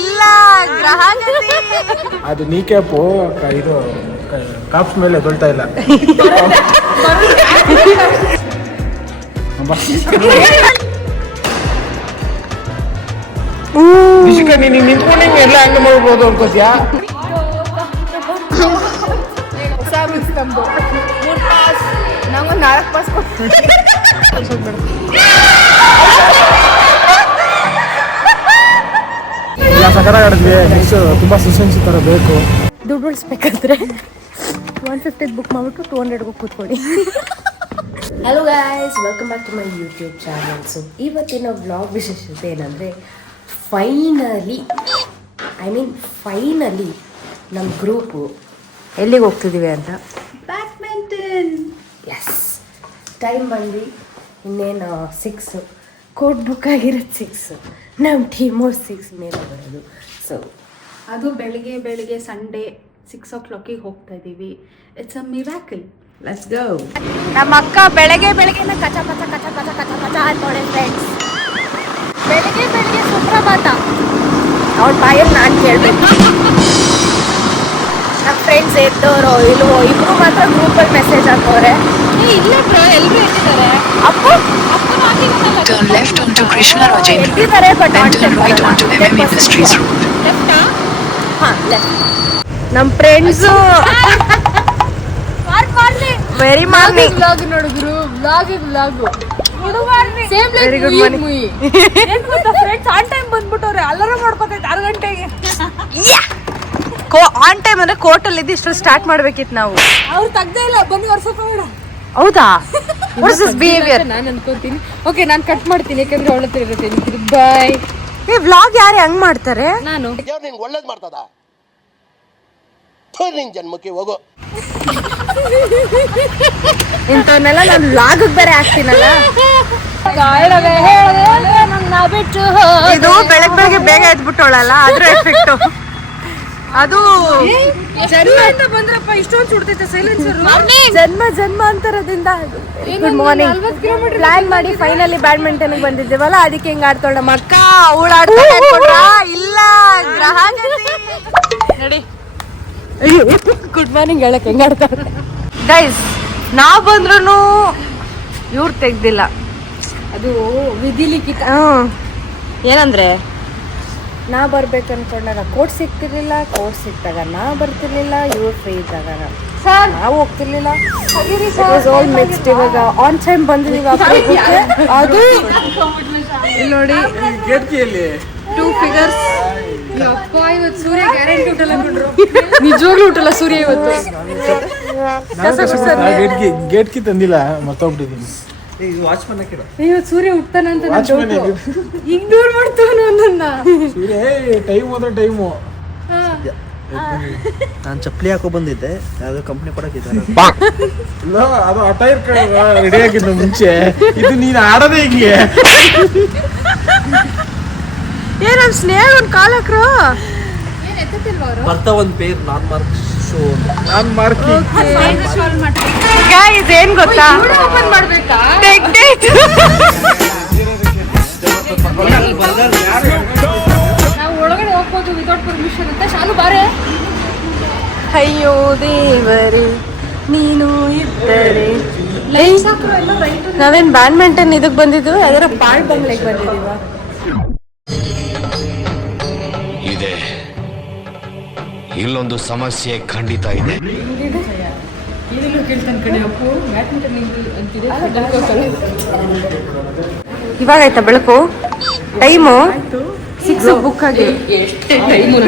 ಇಲ್ಲ ಅದು ನೀ ಕ್ಯಾಪು ಇದು ಕಾಪ್ಸ್ ಮೇಲೆ ದೊಡ್ತಾ ಇಲ್ಲ. ನೀನು ನಿಂತ್ಕೊಂಡು ಎಲ್ಲ ಹಂಗೆ ಮಾಡ್ಬೋದು ಅನ್ಕೋತಿಯಾ? ನಂಗೊಂದು 4 ಪಾಸ್ ಇಲ್ಲ ಸಕರಾಗಿ ಆಡಿದ್ವಿ. ನೆಕ್ಸ್ಟ್ ತುಂಬ ಸಸ್ಪೆನ್ಸ್ ಥರ ಬೇಕು. ದುಡ್ಡು ಉಳಿಸ್ಬೇಕಾದ್ರೆ 150 ಬುಕ್ ಮಾಡ್ಬಿಟ್ಟು 200 ಕೂತ್ಕೊಳ್ಳಿ. Hello guys, welcome back to my YouTube channel. So ಇವತ್ತಿನ ವ್ಲಾಗ್ ವಿಶೇಷತೆ ಏನಂದರೆ ಫೈನಲಿ ನಮ್ಮ ಗ್ರೂಪು ಎಲ್ಲಿಗೆ ಹೋಗ್ತಿದ್ದೀವಿ ಅಂತ. ಬ್ಯಾಡ್ಮಿಂಟನ್. ಎಸ್, ಟೈಮ್ ಬಂದು ಇನ್ನೇನು 6 ಕೋಟ್ ಬುಕ್ ಆಗಿರೋದು 6. ನಮ್ಮ ಟೀಮು 6 ಮೇಲೆ ಬರೋದು. ಸೊ ಅದು ಬೆಳಿಗ್ಗೆ ಸಂಡೇ 6 o'clock ಹೋಗ್ತಾ ಇದ್ದೀವಿ. It's a miracle. Let's go. ನಮ್ಮ ಅಕ್ಕ ಬೆಳಗ್ಗೆ ಕಚ ಅಂದ್ಕೊಂಡೆ ಫ್ರೆಂಡ್ಸ್. ಬೆಳಗ್ಗೆ ಸುಪ್ರಭಾತ ಅವ್ರ ಬಾಯಲ್ಲಿ ನಾನು ಕೇಳಬೇಕು. ನಮ್ಮ ಫ್ರೆಂಡ್ಸ್ ಎದ್ದೋರೋ ಇಲ್ವೋ ಇಬ್ರು ಮಾತ್ರ ಗ್ರೂಪಲ್ಲಿ ಮೆಸೇಜ್ ಹಾಕೋರೆ. ಇಲ್ಲೇ ಬ್ರೋ, ಎಲ್ಲರೂ ಎದ್ದಿದ್ದಾರೆ. Appu Turn left onto Krishnarajendra Road, ಎದ್ದಿದ್ದಾರೆ but then turn right onto MM Industries Road. ನಮ್ಮ ಫ್ರೆಂಡ್ಸು ವೆರಿ ಮಾರ್ನಿಂಗ್ ವ್ಲಾಗ್ ನೋಡಿದ್ರು. Vlog same Very good morning. ಏನ್ ಗೊತ್ತಾ ಫ್ರೆಂಡ್ಸ್, ಆನ್ ಟೈಮ್ ಬಂದ್ಬಿಟ್ಟವ್ರೆ. ಅಲಾರಾಮ್ ಮಾಡ್ಕೊತೈತೆ 6 ಗಂಟೆಗೆ. ಆನ್ ಟೈಮ್ ಅಂದ್ರೆ ಕೋರ್ಟಲ್ಲಿ ಇದ್ದು ಸ್ಟಾರ್ಟ್ ಮಾಡ್ಬೇಕಿತ್ತು ನಾವು. ಅವ್ರು ತೆಗ್ದೇ ಇಲ್ಲ, ಬನ್ನಿ ವರ್ಷಕ್ಕೆ ಬೇಡ. ಹೌದಾ? What's this behaviour? ನಾನು ಅನ್ಕೋತೀನಿ. ಓಕೆ, ನಾನು ಕಟ್ ಮಾಡ್ತೀನಿ, ಯಾಕಂದ್ರೆ ಅವಳ ಹತ್ರ ಇರುತ್ತೆ. ಬಾಯ್. ಏ ವ್ಲಾಗ್ ಯಾರು ಹಂಗ್ ಮಾಡ್ತಾರೆ? ನಾನು ನಿಂಗೆ ಒಳ್ಳೇದು ಮಾಡ್ತದ ನಿನ್ ಜನ್ಮಕ್ಕೆ ಹೋಗೋ. ಇಂಥವನ್ನೆಲ್ಲ ನಾನು ವ್ಲಾಗ್ ಬೇರೆ ಹಾಕ್ತೀನಲ್ಲ. ಇದು ಬೆಳಗ್ಗೆ ಬೇಗ ಎದ್ಬಿಟ್ಟೋಳಲ್ಲ, ಅದ್ರ ಎಫೆಕ್ಟ್ ಅದು. ಜನ್ಮದಿಂದ ಬಂದ್ರಪ್ಪ, ಇಷ್ಟೊಂದು ಸುಡ್ತೈತೆ ಸೈಲೆನ್ಸರ್. ಜನ್ಮಾಂತರದಿಂದ ಗುಡ್ ಮಾರ್ನಿಂಗ್. ಪ್ಲಾನ್ ಮಾಡಿ ಫೈನಲಿ ಬ್ಯಾಡ್ಮಿಂಟನ್ ಬಂದಿದ್ದೇವಲ್ಲ, ಅದಕ್ಕೆ ಹಿಂಗ ಆಡ್ತಾಳ ನಮ್ಮ ಅಕ್ಕ. ಅವಳು ಇಲ್ಲ ಗ್ರಹ ನಡಿ. ಗುಡ್ ಮಾರ್ನಿಂಗ್ ಹೇಳಕ್ ಹೆಂಗ ಆಡ್ತಾರ ಗೈಸ್. ನಾವ್ ಬಂದ್ರು ಇವ್ರು ತೆಗ್ದಿಲ್ಲ. ಅದು ವಿಧಿಲಿಖಿತ. ಏನಂದ್ರೆ ನಾ ಬರ್ಬೇಕು ಅನ್ಕೊಂಡಾಗ ಕೋರ್ಟ್ ಸಿಗ್ತಿರ್ಲಿಲ್ಲ, ಕೋರ್ಟ್ ಸಿಕ್ತಾಗ ನಾ ಬರ್ತಿರ್ಲಿಲ್ಲ, ಇವ್ರು ಫ್ರೀ ಇದ್ದಾಗ ನಾವು ಹೋಗ್ತಿರ್ಲಿಲ್ಲ. All mixed. ಇವಾಗ ಆನ್ ಟೈಮ್ ಬಂದಿದೀವಿ. ಅದು ಇಲ್ಲಿ ನೋಡಿ, 2 figures. ಅಪ್ಪ, ಇವತ್ತು ಸೂರ್ಯ ಗ್ಯಾರಂಟಿ ಊಟಲ್ಲ ಕೊಡ್ರು. ನಿಜವಾಗ್ಲೂ ಊಟಲ್ಲ ಸೂರ್ಯ ಇವತ್ತು. ಗೇಟ್ ಕಿ ತಂದಿಲ್ಲ, ಮತ್ತೊಬ್ಬಿಟ್ಟಿದ್ದೀನಿ. ಇವತ್ತು ಸೂರ್ಯ ಹುಟ್ತಾನಂತ ಇಗ್ನೋರ್ ಮಾಡ್ತಾವನು ನನ್ನ. ಸೂರ್ಯ ಟೈಮ್ ಹೋದ್ರೆ ಟೈಮು. ನಾನು ಚಪ್ಪಲಿ ಹಾಕೋ ಬಂದಿದ್ದೆ, ಯಾವ್ದೋ ಕಂಪ್ನಿ ಕೊಡಕ್ಕಿದ್ದಾರೆ. ಇಲ್ಲ, ಅದು ಅಟೈರ್ ರೆಡಿ ಆಗಿದ್ದು ಮುಂಚೆ. ಇದು ನೀನು ಆಡೋದೇ ಹಿಂಗೆ. ನಮ್ ಸ್ನೇಹ ಒಂದ್ ಕಾಲ್ ಹಾಕ್ರು. ಬರ್ತಾ ಒಂದ್ ಪೇರ್ ನಾನ್ ಮಾರ್ಕ್ ಶೋ. ನಾನು ಮಾರ್ಕಿ ಗೈಸ್, ಏನ್ ಗೊತ್ತಾ, ನಾವು ಒಳಗಡೆ ಹೋಗ್ಬೋದು ವಿತೌಟ್ ಪರ್ಮಿಷನ್ ಅಂತ. ಶಾಲು ಬಾರೆ. ಅಯ್ಯೋ ದೇವರೇ ನೀನು ಇದ್ದರೆ. ನಾವೇನ್ ಬ್ಯಾಡ್ಮಿಂಟನ್ ಇದಕ್ ಬಂದಿದ್ದು, ಅದರ ಪಾರ್ಟ್ ಬಂಗ್ಲೆಗೆ ಬಂದಿದೀವ. ಇದೆ, ಇಲ್ಲೊಂದು ಸಮಸ್ಯೆ ಖಂಡಿತ ಇದೆ. ಇವಾಗ ಆಯ್ತಾ ಬೆಳಕು? ಟೈಮು 6 ಬುಕ್ ಆಗಿ. ಅಯ್ಯೋ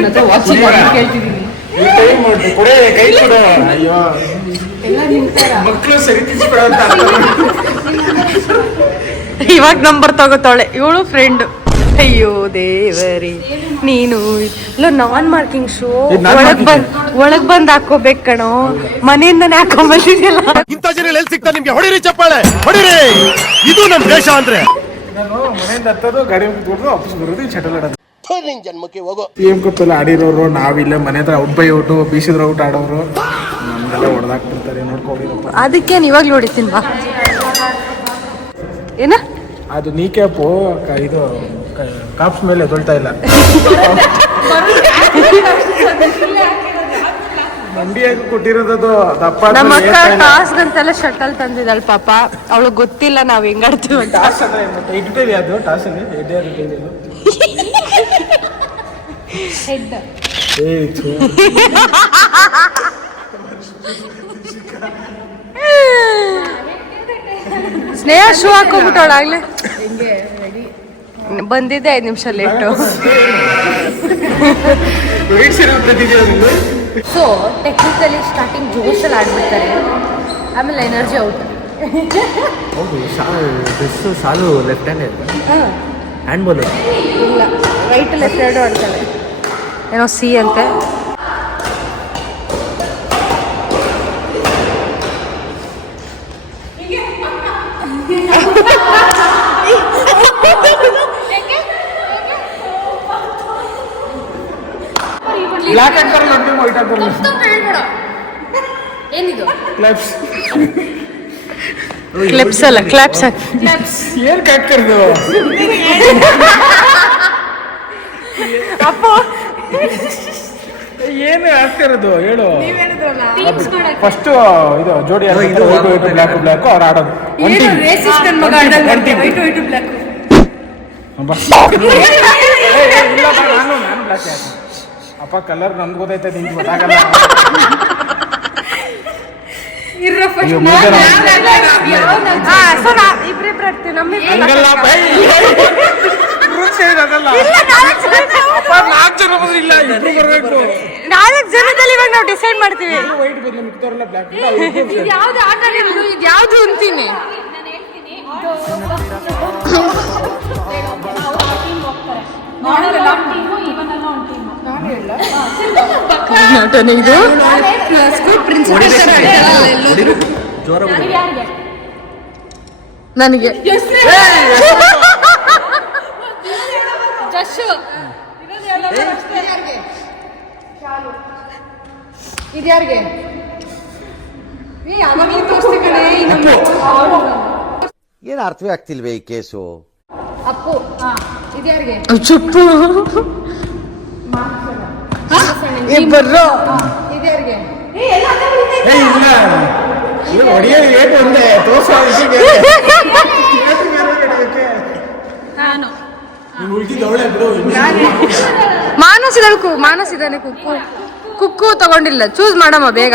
ಮಕ್ಕಳು ಸರಿ ಇವಾಗ ನಂಬರ್ ತಗೋತಾಳೆ ಇವಳು ಫ್ರೆಂಡ್. ಅಯ್ಯೋ ದೇವರಿ ನೀನು. ಇಲ್ಲ, ನಾನ್ ಮಾರ್ಕಿಂಗ್ ಶೋ ಒಳಗ್ ಬಂದ್ ಹಾಕೋಬೇಕು ಕಣೋ. ಮನೆಯಿಂದನೇ ಹಾಕೊಂಡ್ ಬಂದಿದ್ಯಲ್ಲ. ಇಂಥ ಜನ ಎಲ್ಲಿ ಸಿಗ್ತಾ ನಿಮ್ಗೆ? ಹೊಡಿರಿ ಚಪ್ಪಾಳೆ, ಹೊಡಿರಿ. ಇದು ನಮ್ ದೇಶ ಅಂದ್ರೆ. ನಾನು ಮನೆಯಿಂದ ಹತ್ತೋದು, ಗಾಡಿ ಹೋಗಿ ವಾಪಸ್ ಬರೋದು, ಶಟಲ್ ಆಡೋದು. ನಿನ್ ಜನ್ಮಕ್ಕೆ ಹೋಗೋ. ಏನ್ ಗೊತ್ತಲ್ಲ, ಆಡಿರೋರು ನಾವಿಲ್ಲ ಮನೆ ಹತ್ರ ಔಟ್ ಬೈ ಔಟು, ಬೀಸಿದ್ರ ಔಟ್ ಆಡೋರು ನಮ್ಗೆಲ್ಲ ಹೊಡೆದಾಕ್ಬಿಡ್ತಾರೆ. ನೋಡ್ಕೊಂಡಿರೋ ಅದಕ್ಕೇನು ಇವಾಗ ನೋಡಿತೀನಿ ಬಾ. ಏನ ಅದು ನೀ ಕ್ಯಾಪು ಇದು ಕಾಪ್ಸ್ ಮೇಲೆ ತೊಳ್ತಾ ಇಲ್ಲ. ಮಂಡಿಯಾಗಿ ಕೊಟ್ಟಿರೋದು ದಪ್ಪ. ನಮ್ಮ ಅಕ್ಕ ಟಾಸ್ಕ್ ಅಂತೆಲ್ಲ ಶಟಲ್ ತಂದಿದ್ದಾಳ ಪಾಪ. ಅವಳಿಗೆ ಗೊತ್ತಿಲ್ಲ ನಾವ್ ಹೆಂಗ್ ಆಡ್ತೀವಿ ಅಂತ. ಟಾಸ್ ಅಂದ್ರೆ ಮತ್ತೆ ಇಟ್ಟಿವಿ ಅದು ಟಾಸ್ ಅಲ್ಲಿ ಹೆಡ್ ಸ್ನೇಹ ಶೂ ಹಾಕೊಂಡ್ಬಿಟ್ಟವಳಾಗ್ಲೇ. ಬಂದಿದ್ದೆ 5 ನಿಮಿಷ ಲೇಟು. ಸೊ ಟೆಕ್ನಿಕಲಿ ಸ್ಟಾರ್ಟಿಂಗ್ ಜೋಶಲ್ಲಿ ಆಡ್ಬಿಡ್ತಾರೆ, ಆಮೇಲೆ ಎನರ್ಜಿ ಔಟ್. ಹೌದು ಸಾಲು ಲೆಫ್ಟ್ ಹ್ಯಾಂಡ್ ಹ್ಯಾಂಡ್ ಬಾಲ್ ಇಲ್ಲ, ರೈಟ್ ಲೆಫ್ಟ್ ಎರಡು ಆಡ್ತಾರೆ. ಏನೋ ಸಿ ಅಂತೆ. ಬ್ಲಾಕ್ ಹಾಕ್ತಾರೆ ನೋಡಿ, ವೈಟ್ ಹಾಕ್ತಾರೆ. ಏನಿದು? ಕ್ಲಾಪ್ಸ್ ಕ್ಲಿಪ್ಸ್ ಅಲ್ಲ, ಕ್ಲಾಪ್ಸ್. ಏನ್ ಹಾಕ್ತಿರೋದು? ಅಪ್ಪ ಏನು ಹಾಕ್ತಿರೋದು ಹೇಳು. ಟೀಮ್ಸ್ ಮಾಡಕ್ಕೆ ಫಸ್ಟ್ ಇದು ಜೋಡಿ ಇದು ಬ್ಲಾಕ್ ಬ್ಲಾಕ್ ಅವ್ರು ಆಡೋದು. ಏನು ರೇಸಿಸ್ಟ್ ನನ್ನ ಮಗ ಆಡ್ದಂಗೆ ಆಡ್ತೀವಿ. White white black. ನಾನು ಬ್ಲಾಕ್ ಅಪ್ಪ ಕಲರ್ ನಮ್ಗೆ ಗೊತ್ತೈತೆ, ನಿಮ್ಗೆ ಗೊತ್ತಾಗಲ್ಲ. ಇರ್ರ ಫಸ್ಟ್ ಅಯ್ಯೋ, ಇಬ್ರಿಬ್ರು ಆಡ್ತೀವಿ. ನಮ್ಮಿಬ್ರು ಹಂಗಲ್ಲ ಬೈ. ರೂಲ್ಸ್ ಇರೋದಲ್ಲ. ಅಪ್ಪ 4 ಜನ ಬಂದ್ರೆ ಇಲ್ಲ, ಇಬ್ರು ಬರ್ಬೇಕು. 4 ಜನದಲ್ಲಿ ಇವಾಗ ನಾವು ಡಿಸೈಡ್ ಮಾಡ್ತೀವಿ. ವೈಟ್ ಬದಲು ಮಿಕ್ತವ್ರೆಲ್ಲ ಬ್ಲಾಕ್. ಇದು ಯಾವ್ದು ಆಟ ನಿಮ್ದು? ಇದು ಯಾವ್ದು ಅಂತೀನಿ. ಇದು ಜೋರ ನನಗೆ ಇದು ಯಾರಿಗೆ? ಯಾವಾಗಲೂ ತೋರಿಸ್ತಿ ಕಣೆ. ಏನು ಅರ್ಥವೇ ಆಗ್ತಿಲ್ವೇ ಈ ಕೇಸು? ಅಪ್ಪು ಇದು ಯಾರಿಗೆ? ಚುಪ್ಪು ಬರ್ರೋ. ಇದು ಯಾರಿಗೆ? ಇಲ್ಲ ಹೊಡಿಯೋ ಏಟು ಒಂದೇ ತೋರ್ಸ. ನಾನು ಉಳ್ಕಿದ್ದವಳೆ ಬಿಡು. ಮಾನಸ್ ಇದಳು, ಮಾನಸ್ ಇದ್ದಾನೆ. ಕುಕ್ಕು ಕುಕ್ಕು ತಗೊಂಡಿಲ್ಲ. ಚೂಸ್ ಮಾಡಮ್ಮ ಬೇಗ.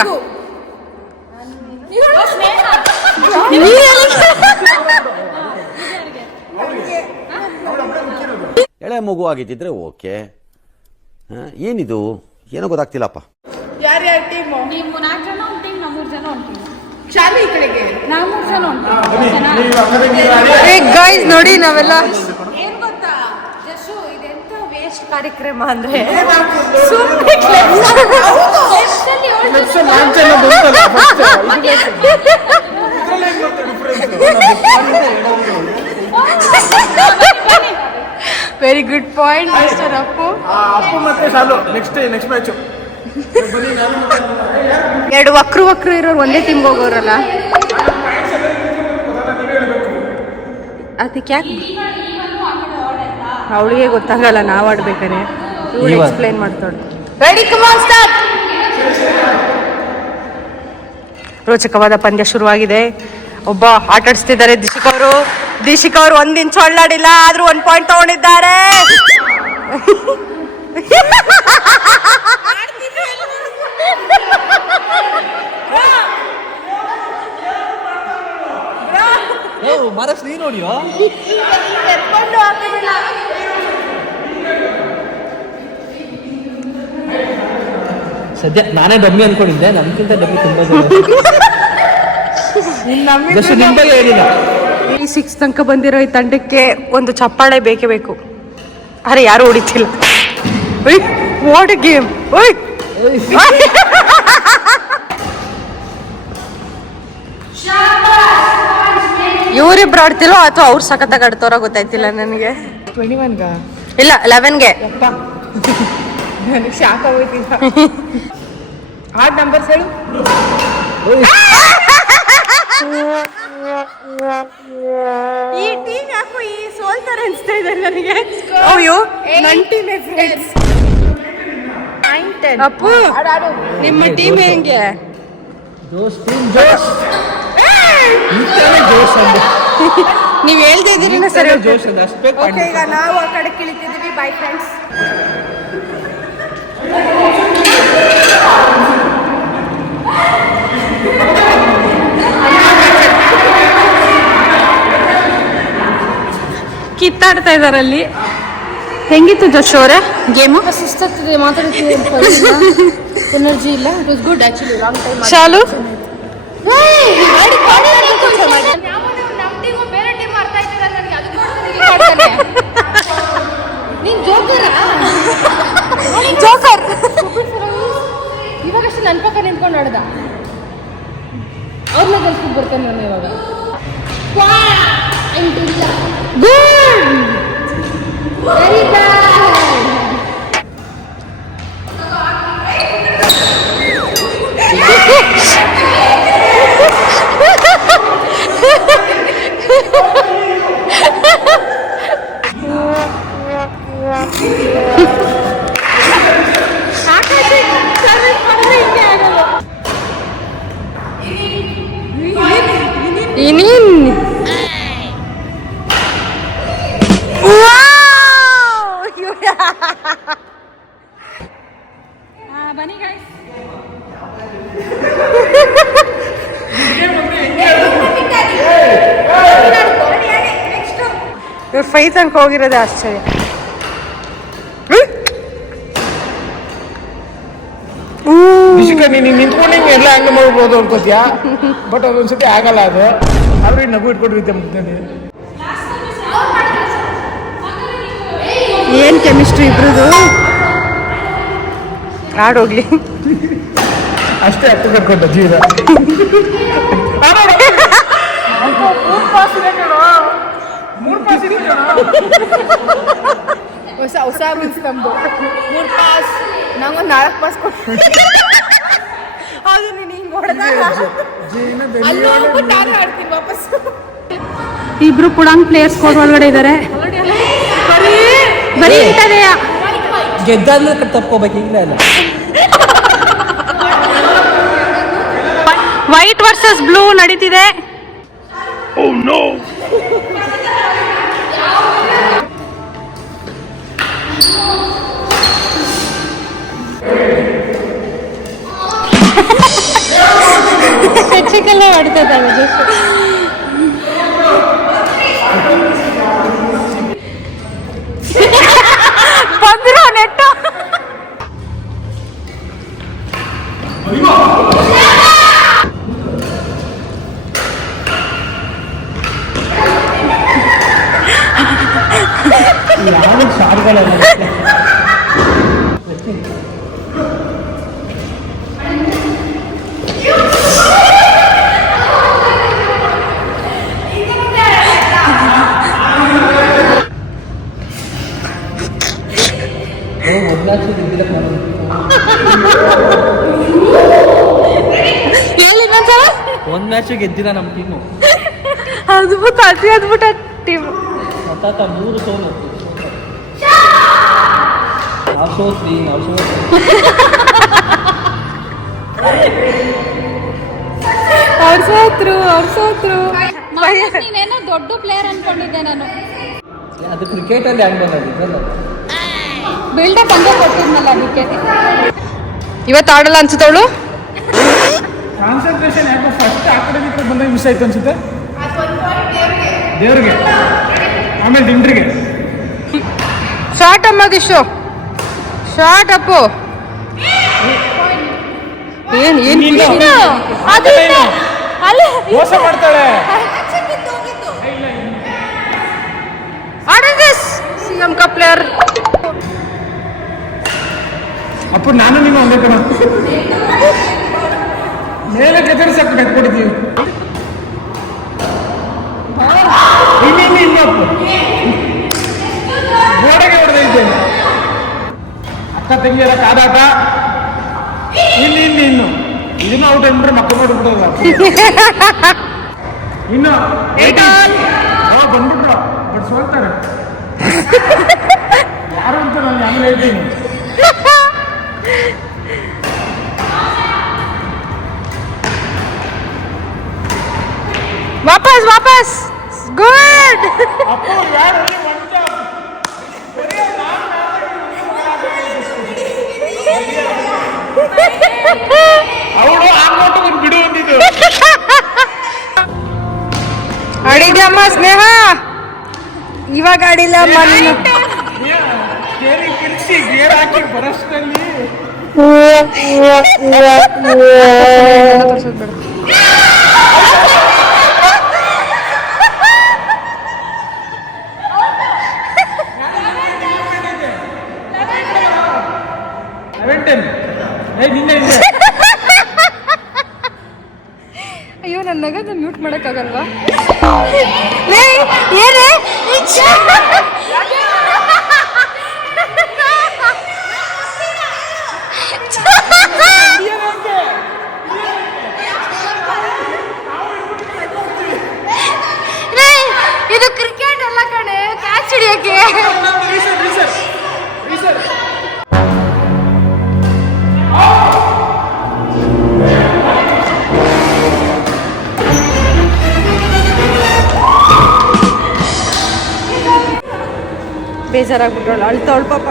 ಎಳೆ ಮಗು ಆಗಿದ್ದಿದ್ರೆ ಓಕೆ. ಏನಿದು ಏನೋ ಗೊತ್ತಾಗ್ತಿಲ್ಲಪ್ಪ. ಯಾರ್ಯಾರ ಟೀಮು? ನೀವು 4 ಜನ ಒಂದು ಟೀಮ್, ನಾವು 3 ಜನ ಒಂದು ಟೀಮ್. ಶಾಲೆ ಈ ಕಡೆಗೆ ನಾವು 3 ಜನ ಒಂದು ಗೈಸ್ ನೋಡಿ, ನಾವೆಲ್ಲ ಏನ್ ಗೊತ್ತಾ ಜಸ್ಸು, ಇದೆಂತ ವೇಸ್ಟ್ ಕಾರ್ಯಕ್ರಮ ಅಂದ್ರೆ ಸುಮ್ಮನೆ very good point mister Appu. Appu ಮತ್ತೆ ಸಾಲು ನೆಕ್ಸ್ಟ್ ಮ್ಯಾಚ್. ಎರಡು ವಕ್ರು ಇರೋರು ಒಂದೇ ಟೀಮ್ಗೆ ಹೋಗೋರಲ್ಲ, ಅದಕ್ಕೆ ಯಾಕೆ ಅವಳಿಗೆ ಗೊತ್ತಾಗಲ್ಲ, ನಾವು ಆಡ್ಬೇಕಾರೆ ಇವಳು ಎಕ್ಸ್ಪ್ಲೈನ್ ಮಾಡ್ತಾಳೆ. Ready, come on start. ರೋಚಕವಾದ ಪಂದ್ಯ ಶುರುವಾಗಿದೆ. ಒಬ್ಬ ಆಟಾಡಿಸ್ತಿದ್ದಾರೆ ದಿಶಿಕ್ ಅವರು 1 ಇಂಚ್ ಒಳ್ಳಾಡಿಲ್ಲ, ಆದ್ರೂ 1 ಪಾಯಿಂಟ್ ತಗೊಂಡಿದ್ದಾರೆ. ಮಾರಸ್ ನೀ ನೋಡಿಯೋ. ಸದ್ಯ ನಾನೇ ಡಮ್ಮಿ ಅನ್ಕೊಂಡಿದ್ದೆ, ನಮ್ಗಿಂತ ಡಮ್ಮಿ ತುಂಬಾ ನಿಮ್ ಬಗ್ಗೆ ಹೇಳಿಲ್ಲ. ಈ 6 ತನಕ ಬಂದಿರೋ ಈ ತಂಡಕ್ಕೆ ಒಂದು ಚಪ್ಪಾಳೆ ಬೇಕೇ ಬೇಕು. ಅರೆ ಯಾರು ಹೊಡಿತಿಲ್ಲ. What A game. ಇವರಿಬ್ರು ಆಡ್ತಿಲ್ಲೋ ಅಥವಾ ಅವ್ರು ಸಖತ್ತಾಗಿ ಆಡ್ತಾರೋ ಗೊತ್ತಾಯ್ತಿಲ್ಲ ನನಗೆ. 21 ಇಲ್ಲ 11ಗೆ. ನನಗೆ ಶಾಕ್ ಆಗೋಯ್ತಿಲ್ಲ. ಆಡ್ ನಂಬರ್ಸ್ ಹೇಳು. ಈ ಟೀಮ್ ಯಾಕೋ ಈ ಸೋಲ್ತಾರೆ ಅನಿಸ್ತಾ ಇದೆ ನನಗೆ. ಅಯ್ಯೋ ನನ್ನ ಟೀಮ್ ಫ್ರೆಂಡ್ಸ್. ಅಪ್ಪು ನಿಮ್ಮ ಟೀಮ್ ಹೆಂಗೆ? ಜೋಶ್ ಟೀಮ್ ಜೋಶ್. ಜೋಶ್ ಅಂದೆ. ನೀವು ಹೇಳ್ತಾ ಇದ್ದೀರಿ ಸರಿ. ಜೋಶ್ ಅಂದೆ ಅಷ್ಟೇ. ಓಕೆ, ಈಗ ನಾವು ಆ ಕಡೆ ಕಿಳಿತಿದ್ದೀವಿ. By friends. ಕಿತ್ತಾಡ್ತಾ ಇದಾರಲ್ಲಿ. ಹೆಂಗಿತ್ತು ಜೋಶ್ ಅವರೇ ಗೇಮು? ಸುಸ್ತಾಗ್ತದೆ, ಮಾತಾಡ್ತೀವಿ, ಎನರ್ಜಿ ಇಲ್ಲ. It was good actually. Long time. Shalu joker ಇವಾಗಷ್ಟು ನನ್ನ ಪಕ್ಕ ನಿಂತ್ಕೊಂಡು ನೋಡ್ದ. ಅವ್ರನ್ನ ಕಲ್ಸ್ಕೊಂಡು ಬರ್ತೇನೆ ನಾನು ಇವಾಗ. Very bad. ಬನ್ನಿ ಗೈಸ್. ಇವ್ರು ಫೈಟ್ ತನಕ ಹೋಗಿರೋದೇ ಆಶ್ಚರ್ಯ. ನೀನು ನಿಂತ್ಕೊಂಡು ಹಿಂಗೆ ಎಲ್ಲ ಹಂಗೆ ಮಾಡ್ಬೋದು ಅನ್ಕೋತೀಯಾ, ಬಟ್ ಅದೊಂದ್ಸತಿ ಆಗಲ್ಲ. ಅದು ಆದ್ರೆ ನಗು ಇಟ್ಕೊಂಡಿರುತ್ತೆ ಮುಗ್ತಾನೆ. ಏನ್ ಕೆಮಿಸ್ಟ್ರಿ ಇಬ್ರದು. ಆಡೋಗ್ಲಿ ಅಷ್ಟೇ ಹತ್ತು ಕಟ್ಕೊಂಡ ಜೀವ. ಹೊಸ ಮೀನ್ಸ್ ನಮ್ದು 3 ಪಾಸ್. ನಂಗೊಂದು 4 ಪಾಸ್ ಕೊಟ್ಟು ಅದು ನೀನು ಹಿಂಗೆ ಹೊಡೆದಾಗ ಅಲ್ಲಿ ಹೋಗ್ಬಿಟ್ಟು ನಾನು ಆಡ್ತೀನಿ ವಾಪಸ್. ಇಬ್ರು ಪುಡಂಗ್ ಪ್ಲೇಯರ್ಸ್ ಕೋರ್ಟ್ ಒಳಗಡೆ ಇದ್ದಾರೆ. ಬರೀ ಇಂಥದೆಯಾ ಗೆದ್ದಾದ್ಮೇಲೆ ತಪ್ಕೋಬೇಕು, ಈಗಲೇ ಅಲ್ಲ. ವೈಟ್ ವರ್ಸಸ್ ಬ್ಲೂ ನಡೀತಿದೆ. ಹೆಚ್ಚಿಗೆಲ್ಲ ಆಡ್ತದೆ ಬಂದಿರೋ ನೆಟ್ಟು. ಯಾವ ಶಾರ್ಗಳಲ್ಲ. ಒಂದ್ ಮ್ಯಾಚ್ ಗೆದ್ದಿಲ್ಲ ನಮ್ಮ ಟೀಮು. ಅದ್ಭುತ, ಅತಿ ಅದ್ಭುತ ಟೀಮ್. ಸತತ 3 ಸೋಲು. ನಾವು ಸೋತ್ರಿ. ಅವ್ರು ಸೋತ್ರು. ನೀನೇನೋ ದೊಡ್ಡ ಪ್ಲೇಯರ್ ಅನ್ಕೊಂಡಿದ್ದೆ ನಾನು. ಅದು ಕ್ರಿಕೆಟಲ್ಲಿ ಹ್ಯಾಂಗ್ ಬಂದಿದ್ದಲ್ಲ. ಬಿಲ್ಡಪ್ ಅಂತ ಕೊಟ್ಟಿದ್ನಲ್ಲ ಅದಕ್ಕೆ. ಇವತ್ತು ಆಡಲ್ಲ ಅನ್ಸುತ್ತವಳು. ಕಾನ್ಸಂಟ್ರೇಷನ್ ಯಾಕೋ ಫಸ್ಟ್ ಆ ಕಡೆ ಈ ಕಡೆ ಬಂದಾಗ ಮಿಸ್ ಆಯ್ತು ಅನ್ಸುತ್ತೆ. ದೇವ್ರಿಗೆ, ಆಮೇಲೆ ದಿಂಡ್ರಿಗೆ. ಶಾರ್ಟ್ ಅಮ್ಮ ದಿಶು, ಶಾರ್ಟ್ ಅಪ್ಪು. ಏನ್ ಮೋಸ ಮಾಡ್ತಾಳೆ. CM cup player. ಅಪ್ಪ ನಾನು ನೀನು ಒಂದೇ ಕಣ ಮೇಲೆ ಕೆದರ್ಸಕ್ಕೆ ಕಟ್ಕೊಡಿದ್ದೀವಿ. ಇನ್ನೊಪ್ಪು ಗೋಡೆಗೆ ಹೊಡೆದಿದ್ದೇನೆ. ಅಕ್ಕ ತಂಗಿಯರ ಕಾದಾಟ. ಇನ್ನು ಇದನ್ನು ಔಟ್ ಅಂದ್ಬಿಟ್ರೆ ಮಕ್ಕಳು ನೋಡ್ಬಿಡೋಲ್ಲ. ಇನ್ನು ಬಂದ್ಬಿಟ್ರು ಬಟ್ ಸೋಲ್ತಾರೆ ಯಾರು ಅಂತ ನಾನು ಆಮೇಲೆ ಹೇಳ್ತೀನಿ. ವಾಪಸ್ ವಾಪಸ್ ಗುಡ್. ಅವಳು ಆಗ್ಬಿಟ್ಟು ಒಂದು ಬಿಡು ಬಂದಿದ್ದು. ಆಡಿದ್ಯಮ್ಮ ಸ್ನೇಹ, ಇವಾಗ ಆಡಿಲ್ಲ ಮಣ್ಣು. ಗೇರ್ ಹಾಕಿ ಬರೋಷ್ಟರಲ್ಲಿ ನಿನ್ನೆ ಅಯ್ಯೋ ನನ್ನ ನಗದ ಮ್ಯೂಟ್ ಮಾಡೋಕ್ಕಾಗಲ್ವಾ? ಏನೇ ಇದು ಕ್ರಿಕೆಟ್ ಅಲ್ಲ ಕಣೆ, ಕ್ಯಾಚ್ ಹಿಡಿಯಕ್ಕೆ. ಬೇಜಾರಾಗ್ಬಿಟ್ರಲ್ಲ, ಅಳ್ತಾವಳು ಪಾಪ.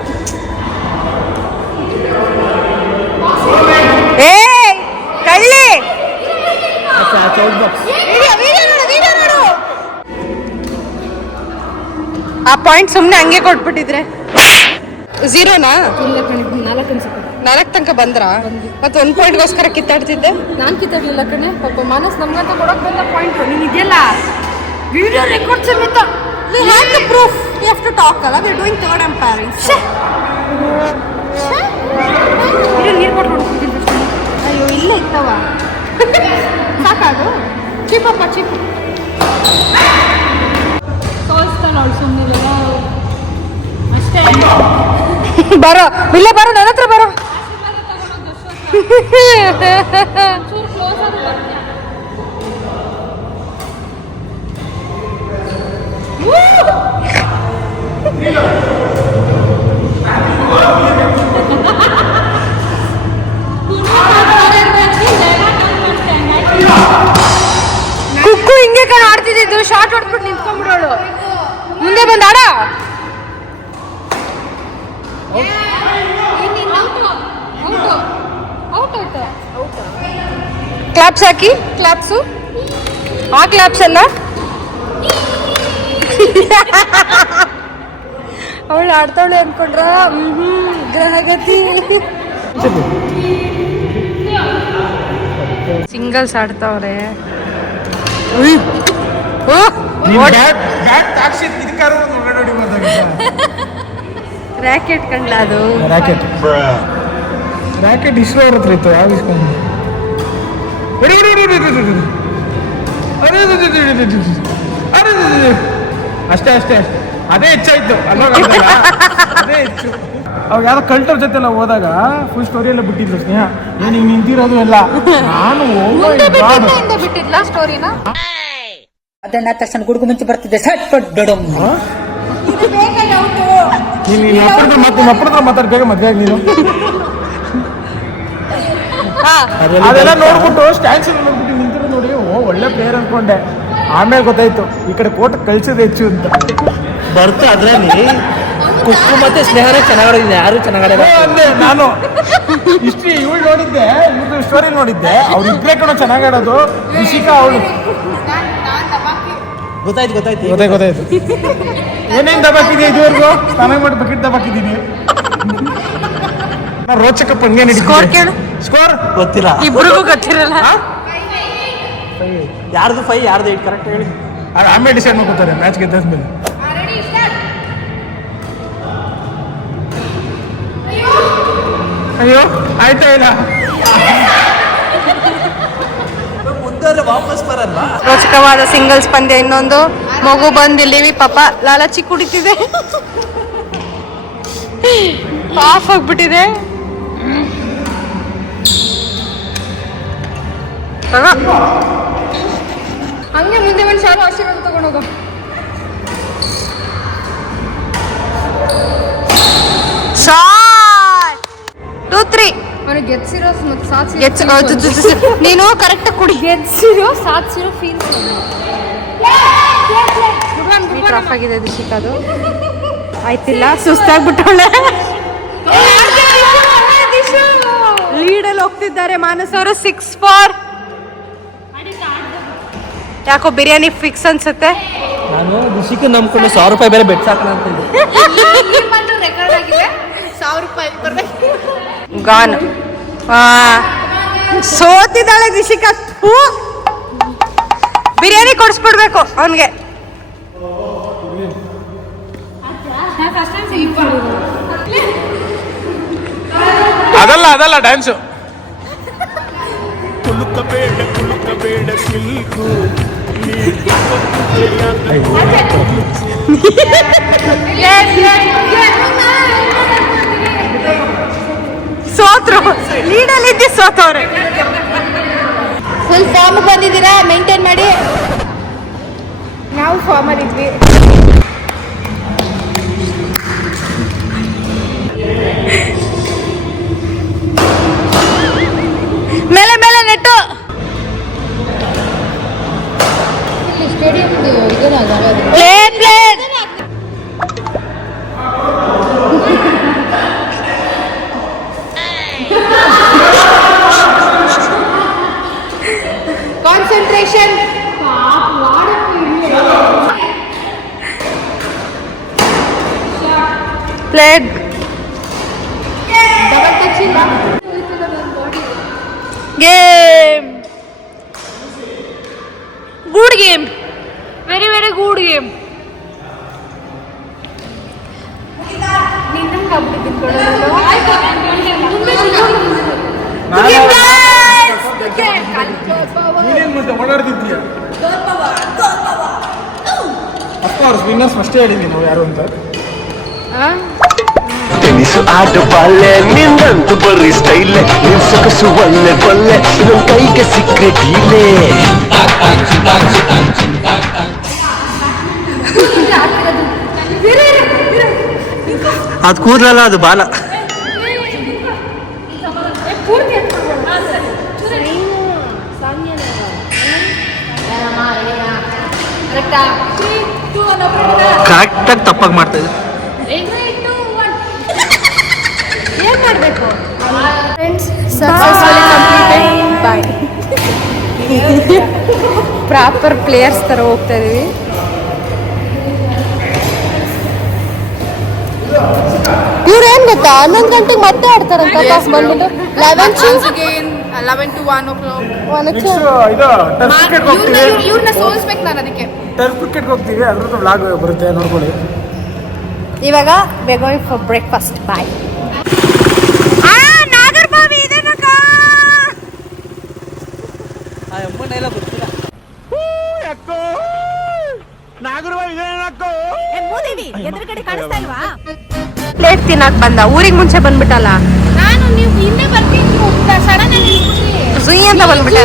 ಏ ಕಳ್ಳಿ, ಆ ಪಾಯಿಂಟ್ ಸುಮ್ಮನೆ ಹಂಗೆ ಕೊಟ್ಬಿಟ್ಟಿದ್ರೆ ಝೀರೋನಾ? ಇಲ್ಲ ಕಣೆ, 4 ಅನ್ಸುತ್ತೆ. 4 ತನಕ ಬಂದ್ರ? ಮತ್ತೆ 1 ಪಾಯಿಂಟ್ಗೋಸ್ಕರ ಕಿತ್ತಾಡ್ತಿದ್ದೆ. ನಾನು ಕಿತ್ತಾಡ್ಲಿಲ್ಲ ಕಣೆ, ಪಾಪ ಮಾನಸ್ ನಮ್ಗಂತ ಕೊಡಕ್ ಬಂದ ಪಾಯಿಂಟ್ ನೀನ್ ಇದೆಯಲ್ಲ ವಿಡಿಯೋ ರೆಕಾರ್ಡ್ ಸಮೇತ. We have the proof. We have to talk ಅಲ್ಲ, we are doing third umpiring. ನೀರು ಕೊಟ್ಟು ಹೊಡ್ಕೊತಿದ್ದೆ. ಅಯ್ಯೋ ಇಲ್ಲ ಇತ್ತವ. ಸಾಕಾಗು, ಚೀಪಪ್ಪ ಚೀಪ್. ಸೋಲ್ಸ್ತಾನೆ ಅವಳು ಸುಮ್ಮನೆ ಅಷ್ಟೇ. ಬರೋ ಇಲ್ಲ, ಬರೋ ನನ್ನ ಹತ್ರ ಬರೋ. ಚೂರು ಕ್ಲೋಸ್ ಆಗಿ ಬರ್ತೀಯ. ಕುಕ್ಕು ಹಿಂಗೆ ಕಣ ಆಡ್ತಿದ್ದು, ಶಾರ್ಟ್ ಹೊಡ್ಬಿಟ್ಟು ನಿಂತ್ಕೊಂಡ್ಬಿಡೋಳು. ಮುಂದೆ ಬಂದ ಆಡ. ಕ್ಲಾಪ್ಸ್ ಹಾಕಿ, ಕ್ಲಾಪ್ಸು ಆ ಕ್ಲಾಪ್ಸ್ ಅಲ್ಲ. ಅವಳು ಆಡ್ತಾವಳೆ ಅನ್ಕೊಂಡ್ರ ಗ್ರಹಗತಿ. ಸಿಂಗಲ್ಸ್ ಆಡ್ತಾವ್ರೆ. ರ್ಯಾಕೆಟ್ ಕಂಡ್ಲ ಅದು. ರ್ಯಾಕೆಟ್ ಇಸ್ರೋ ಅವ್ರ ಹತ್ರ ಇತ್ತು. ಯಾವ ಇಸ್ಕೊಂಡು ಅಷ್ಟೇ ಅಷ್ಟೇ ಅಷ್ಟೇ, ಅದೇ ಹೆಚ್ಚಾಯ್ತು ಅಲ್ವಾ? ಅದೇ ಹೆಚ್ಚು. ಅವಾಗ ಯಾರೋ ಕಲ್ಟರ್ ಜೊತೆ ಎಲ್ಲ ಹೋದಾಗ ಫುಲ್ ಸ್ಟೋರಿ ಎಲ್ಲ ಬಿಟ್ಟಿದ್ರು. ಸ್ನೇಹ ಏನು ಹಿಂಗೆ ನಿಂತಿರೋದು ಎಲ್ಲ. ನಾನು ಬಿಟ್ಟಿದ್ಲ ಸ್ಟೋರಿನ. ಅದನ್ನ ತಕ್ಷಣ ಗುಡುಗು ಮುಂಚೆ ಬರ್ತಿದ್ದೆ ಸಟ್ ಪಟ್ ಡೊಡಮ್. ನೀನು ಅಪ್ಪನ ಮಾತಾಡ್ ಬೇಗ ಮದ್ವೆ ಆಗಿ ನೀನು. ಅದೆಲ್ಲ ನೋಡ್ಬಿಟ್ಟು ಸ್ಟ್ಯಾನ್ಸ್ ನೋಡ್ಬಿಟ್ಟು ನಿಂತಿರೋ ನೋಡಿ, ಒಳ್ಳೆ ಪ್ಲೇಯರ್ ಅನ್ಕೊಂಡೆ. ಆಮೇಲೆ ಗೊತ್ತಾಯ್ತು ಈ ಕಡೆ ಕೋಟ ಕಳ್ಸಿದ್ರೆ ಹೆಚ್ಚು ಅಂತ. ಬರ್ತು ಅದ್ರಲ್ಲಿ ಕುಕ್ಕು ಮತ್ತೆ ಸ್ನೇಹನೇ ಚೆನ್ನಾಗಿರೋದಿದೆ, ಯಾರು ಚೆನ್ನಾಗಿಲ್ಲ ಅಂದೆ ನಾನು. ಹಿಸ್ಟ್ರಿ ಇವಳು ನೋಡಿದ್ದೆ, ಇವ್ರದ್ದು ಸ್ಟೋರಿ ನೋಡಿದ್ದೆ. ಅವ್ರು ಇಬ್ಬರೇ ಕಣ ಚೆನ್ನಾಗಾಡೋದು. ರಿಷಿಕಾ ಅವಳು. ಗೊತ್ತಾಯ್ತು. ಏನೇನು ದಬಾಕಿದೆ ಇದುವರೆಗೂ? ಸ್ನಾನ ಮಾಡಿ ಬಕೆಟ್ ದಬಾಕಿದ್ದೀನಿ. ರೋಚಕ ಪಂದ್ಯ ಸ್ಕೋರ್ ಕೇಳು. ಸ್ಕೋರ್ ಗೊತ್ತಿಲ್ಲ, ಇಬ್ರಿಗೂ ಗೊತ್ತಿರಲ್ಲ. ಯಾರ್ದು 5 ಯಾರ್ದು 8 ಕರೆಕ್ಟ್ ಹೇಳಿ. ಆಮೇಲೆ ಡಿಸೈಡ್ ಮಾಡ್ಕೋತಾರೆ ಮ್ಯಾಚ್ ಗೆದ್ದಾದ್ಮೇಲೆ. ಅಯ್ಯೋ ಆಯ್ತಾ ಇಲ್ಲ, ವಾಪಸ್ ಬರಲ್ವಾ? ರೋಚಕವಾದ ಸಿಂಗಲ್ಸ್ ಪಂದ್ಯ. ಇನ್ನೊಂದು ಮಗು ಬಂದಿಲ್ಲಿವಿ ಪಾಪ ಲಾಲಾಚಿ ಕುಡಿತಿದೆ. ಆಫ್ ಆಗ್ಬಿಟ್ಟಿದೆ. ಹಂಗೆ ಮುಂದೆ ಒಂದು ಶಾಲು ಆಶೀರ್ವಾದ ತಗೊಂಡೋಗೋ. ಶಾಟ್ 2 3 ಅವನಿಗೆ ಗೆದ್ಸಿರೋ ಮತ್ತು ಸಾಧಿಸಿರೋ ನೀನು ಕರೆಕ್ಟ್ ಕುಡಿ. ಗೆದ್ಸಿರೋ ಸಾಧಿಸಿರೋ ಫೀಲ್ ಟ್ರಫ್ ಆಗಿದೆ ದಿಶಿಕಾದು. ಆಯ್ತಿಲ್ಲ, ಸುಸ್ತಾಗ್ಬಿಟ್ಟವಳೆ. ಲೀಡಲ್ಲಿ ಹೋಗ್ತಿದ್ದಾರೆ ಮಾನಸ್ ಅವರು. 6-4. ಯಾಕೋ ಬಿರಿಯಾನಿ ಫಿಕ್ಸ್ ಅನ್ಸುತ್ತೆ. ನಾನು ಋಷಿಕ ನಂಬ್ಕೊಂಡು 1000 ರೂಪಾಯಿ ಬೇರೆ ಬೆಟ್ ಸಾಕೋಣ ಅಂತ ಇದ್ದೆ. ರೆಕಾರ್ಡ್ ಆಗಿದೆ. 1000 ರೂಪಾಯಿ ಬರ್ಬೇಕು. ಗಾನ್ ಸೋತಿದ್ದಾಳೆ ದಿಶಿಕಾ. ಬಿರಿಯಾನಿ ಕೊಡಿಸ್ಬಿಡ್ಬೇಕು ಅವನ್ಗೆ. ಅದಲ್ಲ ಡ್ಯಾನ್ಸು. ಕುಲುಕಬೇಡ ಸಿಲ್ಕು ಸೋತ್ರು. ಲೀಡಲ್ಲಿ ಇದ್ದಿ ಸೋತವ್ರೆ. ಫುಲ್ ಫಾರ್ಮ್ ಬಂದಿದ್ದೀರಾ, ಮೇಂಟೈನ್ ಮಾಡಿ. ನಾವು ಫಾರ್ಮರ್ ಇದ್ವಿ. ಮೇಲೆ ಮೇಲೆ net. Stadium plain plain. Concentration. Plain. Double touch ಇಲ್ಲ. Game. Good game. Very very good game. ನೀನೇನ್ ಮತ್ತೆ ಓಡಾಡ್ತಿದ್ದೀಯ? ಅಫ್ಕೋರ್ಸ್ ವಿನ್ನರ್ಸ್ ಫಸ್ಟೇ ಹೇಳಿದ್ದೀನಿ ನಾವು ಯಾರು ಅಂತ. ಟೆನಿಸು ಆಟ ಬಾಲ್ಯ ನಿನ್ನಂತೂ ಬರ್ರಿ ಸ್ಟೈಲೆ ನಿನ್ ಸೊಗಸು ಒಳ್ಳೆ ಬಲ್ಲೆ ನನ್ ಕೈಗೆ ಸೀಕ್ರೆಟ್ ಇಲ್ಲೇ. ಅದು ಕೂದಲಲ್ಲ, ಅದು ಬಾಲ. ಕರೆಕ್ಟಾಗಿ ತಪ್ಪಾಗಿ ಮಾಡ್ತಾ ಇದ್ದೆ. ಏನ್ ಮಾಡ್ಬೇಕು? ಪ್ರಾಪರ್ ಪ್ಲೇಯರ್ಸ್ ತರ ಹೋಗ್ತಾ ಇದೀವಿ. ಇವ್ರೇನ್ ಗೊತ್ತಾ, 11 ಗಂಟೆಗೆ ಮತ್ತೆ ಆಡ್ತಾರಂತ ಬಂದ್ಬಿಟ್ಟು 11 to 1 o'clock. ನೆಕ್ಸ್ಟ್ ಇದು ಟರ್ಫ್ ಕ್ರಿಕೆಟ್ ಹೋಗ್ತೀವಿ. ಇವ್ರನ್ನ ಸೋಲಿಸ್ಬೇಕು ನಾನು ಅದಕ್ಕೆ. ಟರ್ಫ್ ಕ್ರಿಕೆಟ್ ಹೋಗ್ತೀವಿ, ಅದ್ರದ್ದು ವ್ಲಾಗ್ ಬರುತ್ತೆ ನೋಡ್ಕೊಳ್ಳಿ. ಇವಾಗ we are going for breakfast. Bye. Nagarbhavi ಇದೆನಕ್ಕ. ಆ ಅಮ್ಮನೆಲ್ಲ ಗೊತ್ತಿಲ್ಲ. ಅಕ್ಕೋ ನಾಗರಬಾವಿ ಇದೇನಕ್ಕೋ. ಎದುರುಗಡೆ ಕಾಣಿಸ್ತಾ ಇಲ್ವಾ? ಪ್ಲೇಟ್ ತಿನ್ನಕ್ ಬಂದ. ಊರಿಗೆ ಮುಂಚೆ ಬಂದ್ಬಿಟ್ಟಲ್ಲ. ನಾನು ನೀವು ಹಿಂದೆ ಬರ್ತೀನಿ, ಸಡನ್ ಆಗಿ ಸುಯಿ ಅಂತ ಬಂದ್ಬಿಟ್ಟ.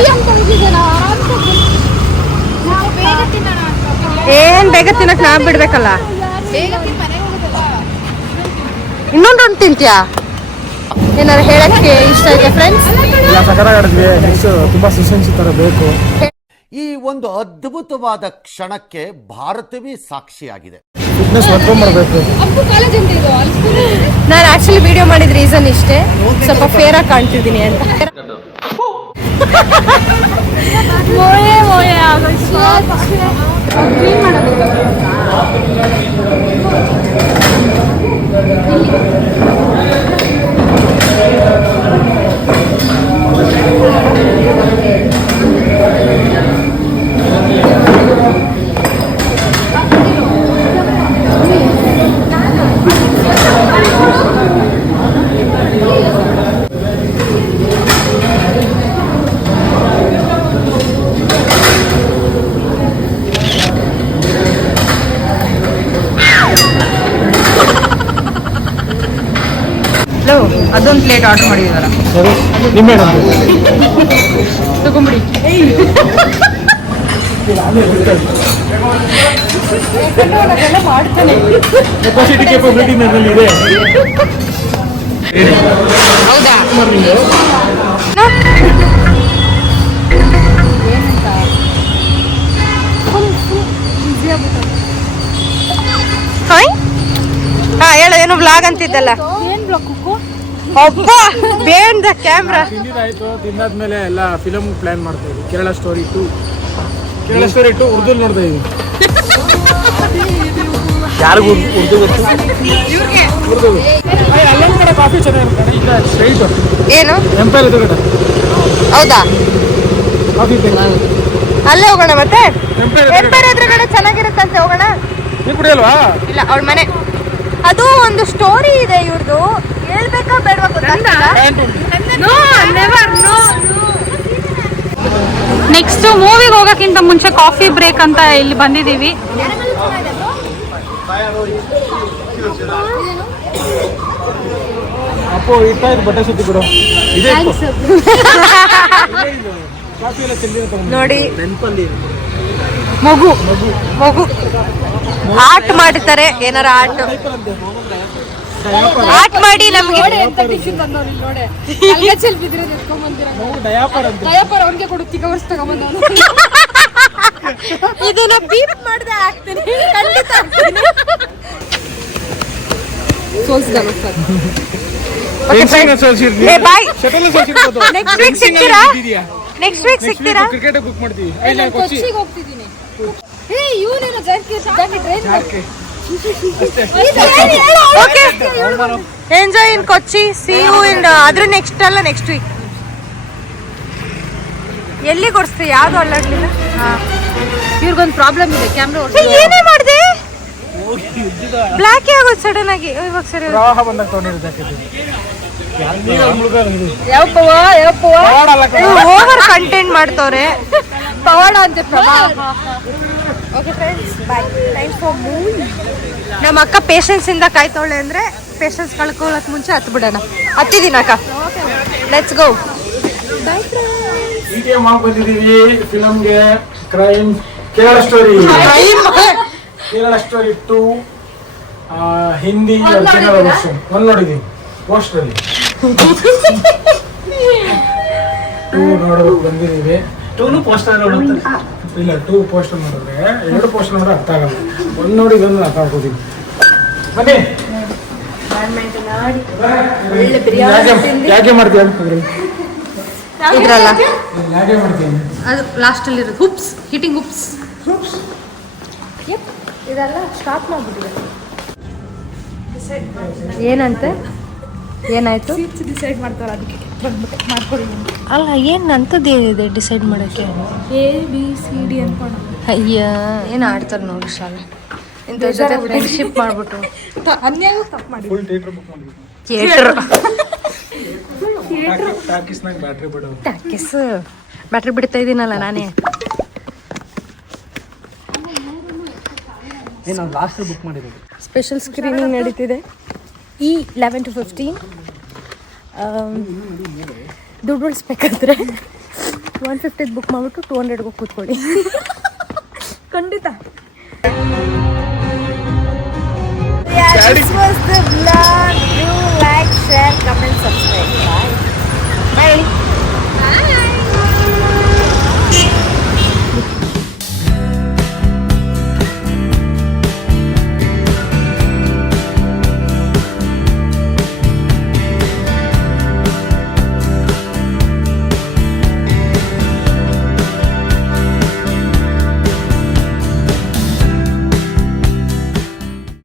ಬೇಗ ತಿನ್ನೋಣ ಅಂತ. ಏನ್ ಬೇಗ ತಿನ್ನಕ್ ನಾವ್ ಬಿಡ್ಬೇಕಲ್ಲ. ಬೇಗ ಮನೆಗೆ ಹೋಗೋದಲ್ಲ. ಇನ್ನೊಂದು ತಿಂತ್ಯಾ? ಏನಾರು ಹೇಳಕ್ಕೆ ಇಷ್ಟ ಇದೆ ಫ್ರೆಂಡ್ಸ್? ಇಲ್ಲ, ಸಕರಾಗಿ ಆಡಿದ್ವಿ. ನೆಕ್ಸ್ಟ್ ತುಂಬಾ ಸೆಷನ್ಸ್ ತರ ಬೇಕು. ಈ ಒಂದು ಅದ್ಭುತವಾದ ಕ್ಷಣಕ್ಕೆ ಭಾರತವೇ ಸಾಕ್ಷಿಯಾಗಿದೆ. ಫಿಟ್ನೆಸ್ ಮಾಡ್ಕೊಂಡ್ಬರ್ಬೇಕು. ಕಾಲೇಜ್ ಅಂತ ಇದು ನಾನು ಆಕ್ಚುಲಿ ವಿಡಿಯೋ ಮಾಡಿದ ರೀಸನ್ ಇಷ್ಟೇ, ಸ್ವಲ್ಪ ಫೇರ್ ಆಗಿ ಕಾಣ್ತಿದ್ದೀನಿ ಅಂತ. ಮೋಯೆ ಮೋಯೆ ಅದೊಂದು ಪ್ಲೇಟ್ ಆರ್ಡರ್ ಮಾಡಿದಾರ. ನಿಂಬೆ ತಗೊಂಬಿಡಿ. ಮಾಡ್ತಾನೆ. ಕೆಪಾಸಿಟಿ ಕೆಪಾಬಿಲಿಟಿ ನನ್ನಲ್ಲಿ ಇದೆ. ಹೌದಾ? ಹೇಳು, ಏನು ವ್ಲಾಗ್ ಅಂತಿದ್ದಲ್ಲ? ಒಬ್ಬ ಬೇಂದ ಕ್ಯಾಮ್ರಾ. ತಿಂದಿದ್ದಾಯ್ತು. ತಿಂದಾದ್ಮೇಲೆ ಎಲ್ಲ ಫಿಲಮ್ ಪ್ಲಾನ್ ಮಾಡ್ತಾ ಇದ್ವಿ. ಕೇರಳ ಸ್ಟೋರಿ 2 ಉರ್ದು ನೋಡ್ತಾ ಇದ್ವಿ. ಯಾರಿಗೂ ಉರ್ದು ಗೊತ್ತು? ಉರ್ದು ಅಲ್ಲೊಂದು ಕಡೆ ಕಾಫಿ ಚೆನ್ನಾಗಿರುತ್ತೆ. ಈಗ ಸ್ಟ್ರೈಟ್ ಏನು ಎಂಪೈರ್ ಎದುರುಗಡೆ ಹೌದಾ? ಕಾಫಿ ಅಲ್ಲೇ ಹೋಗೋಣ ಮತ್ತೆ. ಎಂಪೈರ್ ಎಂಪೈರ್ ಎದುರುಗಡೆ ಚೆನ್ನಾಗಿರುತ್ತಂತೆ, ಹೋಗೋಣ. ನೀವು ಕುಡಿಯಲ್ವಾ? ಇಲ್ಲ, ಅವಳ ಮನೆ. ಅದು ಒಂದು ಸ್ಟೋರಿ ಇದೆ ಇವ್ರದ್ದು, ಹೇಳ್ಬೇಕಾ ಬೇಡವಾ ಗೊತ್ತಾಗ್ತಿಲ್ಲ. ನೆಕ್ಸ್ಟ್ ಮೂವಿಗೆ ಹೋಗೋಕ್ಕಿಂತ ಮುಂಚೆ ಕಾಫಿ ಬ್ರೇಕ್ ಅಂತ ಇಲ್ಲಿ ಬಂದಿದ್ದೀವಿ. ಅಪ್ಪು ಇಟ್ಟ ಇದು ಬಟ್ಟೆ ಸುತ್ತಿ ಬಿಡು. ಇದೆ ಕಾಫಿ ಎಲ್ಲ ಚೆಲ್ಲಿರುತ್ತೆ ನೋಡಿ, ನೆನಪಲ್ಲಿ ಮಗು ಆರ್ಟ್ ಮಾಡ್ತಾರೆ. ಏನಾರ ಆರ್ಟ್ ಮಾಡಿ ನಮ್ಗೆ ಡಯಾಪರ್ ಅಂತ ಇದನ್ನ ಬೀಪ್ ಮಾಡ್ದೆ ಹಾಕ್ತೀನಿ. ಖಂಡಿತ ಬಾಯ್. ನೆಕ್ಸ್ಟ್ ವೀಕ್ ಸಿಗ್ತೀರಾ? ನೆಕ್ಸ್ಟ್ ವೀಕ್ ಸಿಗ್ತೀರಾ? ಕ್ರಿಕೆಟ್ ಬುಕ್ ಮಾಡ್ತೀವಿ. Enjoy in Kochi. See you in ಅದ್ರ ನೆಕ್ಸ್ಟ್ ಅಲ್ಲ, ನೆಕ್ಸ್ಟ್ ವೀಕ್. ಎಲ್ಲಿ ಕೊಡ್ಸ್ತೀವಿ? ಯಾವ್ದು ಅಲ್ಲಾಡ್ಲಿಲ್ಲ. ಇವ್ರಿಗೊಂದು ಪ್ರಾಬ್ಲಮ್ ಇದೆ, ಕ್ಯಾಮ್ರಾ ಏನೇ ಮಾಡಿದೆ? ಬ್ಲ್ಯಾಕ್ ಆಗೋದು ಸಡನ್ ಆಗಿ. ಇವಾಗ ಸರಿ ಪ್ರವಾಹ ಬಂದಾಗ ತೊಗೊಂಡಿರೋದು. Over content ಮಾಡ್ತವ್ರೆ. ಪವಾಡ ಅಂತೆ ಪ್ರಭಾವ. Okay friends, bye. Thanks for movie. ನಮ್ಮ ಅಕ್ಕ ಪೇಷನ್ಸ್ ಇಂದ ಕಾಯ್ತವಳೆ ಅಂದ್ರೆ ಪೇಷನ್ಸ್ ಕಳ್ಕೊಳ್ಳೋಕೆ ಮುಂಚೆ ಹತ್ತು ಬಿಡೋಣ. ಹತ್ತಿದ್ದೀನಿ ಅಕ್ಕ. Let's go. ಹೀಗೆ ಬಂದಿದ್ದೀವಿ ಫಿಲಮ್ಗೆ. Crime Kerala story 2 Hindi Kannada version ಒಂದು ನೋಡಿದೀವಿ ಪೋಸ್ಟರ್ ಅಲ್ಲಿ. 2 ನೋಡೋದು ಬಂದಿದ್ದೀವಿ. 2 ಪೋಸ್ಟರ್ ನೋಡುತ್ತೆ. ಇಲ್ಲ, 2 ಪೋಸ್ಟರ್ ನೋಡಿದ್ರೆ 2 ಪೋಸ್ಟರ್ ನೋಡಿದ್ರೆ ಅರ್ಥ ಆಗಲ್ಲ. ಒಂದು ನೋಡಿ ಇದೊಂದು ಅರ್ಥ ಆಗ್ಬೋದಿಲ್ಲ. ಬನ್ನಿ. ಯಾಕೆ ಮಾಡ್ತೀವಿ ಅಂತಂದ್ರೆ ಇದ್ರಲ್ಲ ಯಾಕೆ ಮಾಡ್ತೀನಿ ಅದು ಲಾಸ್ಟ್ ಅಲ್ಲಿ ಇರೋದು ಹುಪ್ಸ್, ಹಿಟಿಂಗ್ ಹುಪ್ಸ್. ಇದೆಲ್ಲ ಸ್ಟಾಪ್ ಮಾಡ್ಬಿಟ್ಟಿದೆ. ಏನಂತೆ? ಏನಾಯ್ತು? ಡಿಸೈಡ್ ಮಾಡ್ತಾರೆ, ಅದಕ್ಕೆ ಮಾಡ್ಕೊಡಿ. ಅಲ್ಲ, ಏನಂತದ್ದೇನಿದೆ ಡಿಸೈಡ್ ಮಾಡೋಕ್ಕೆ? ABCD ಅನ್ಕೊಂಡು ಅಯ್ಯ, ಏನು ಆಡ್ತಾರೆ ನೋಡಿ ಶಾಲೆ. ಇಂಥ ಜೊತೆ ಫ್ರೆಂಡ್ಶಿಪ್ ಮಾಡ್ಬಿಟ್ಟು ಅನ್ಯಾಯ ತಪ್ಪು ಮಾಡಿ. ಫುಲ್ ಥಿಯೇಟರ್ ಬುಕ್ ಮಾಡಿದ್ವಿ. ಥಿಯೇಟರ್ ಟಾಕೀಸ್ನಾಗ ಬ್ಯಾಟ್ರಿ ಬಿಡೋದು. ಟಾಕೀಸ್ ಬ್ಯಾಟ್ರಿ ಬಿಡ್ತಾ ಇದ್ದೀನಲ್ಲ ನಾನೇ. ನಾವು ಲಾಸ್ಟ್ ಬುಕ್ ಮಾಡಿರೋದು. ಸ್ಪೆಷಲ್ ಸ್ಕ್ರೀನಿಂಗ್ ನಡೀತಿದೆ. 11 to 15. ದುಡ್ಡು ಉಳಿಸ್ಬೇಕಾದ್ರೆ 150 ಬುಕ್ ಮಾಡಿಬಿಟ್ಟು 200 ಹೋಗಿ ಕೂತ್ಕೊಳ್ಳಿ. ಖಂಡಿತ. This was the vlog.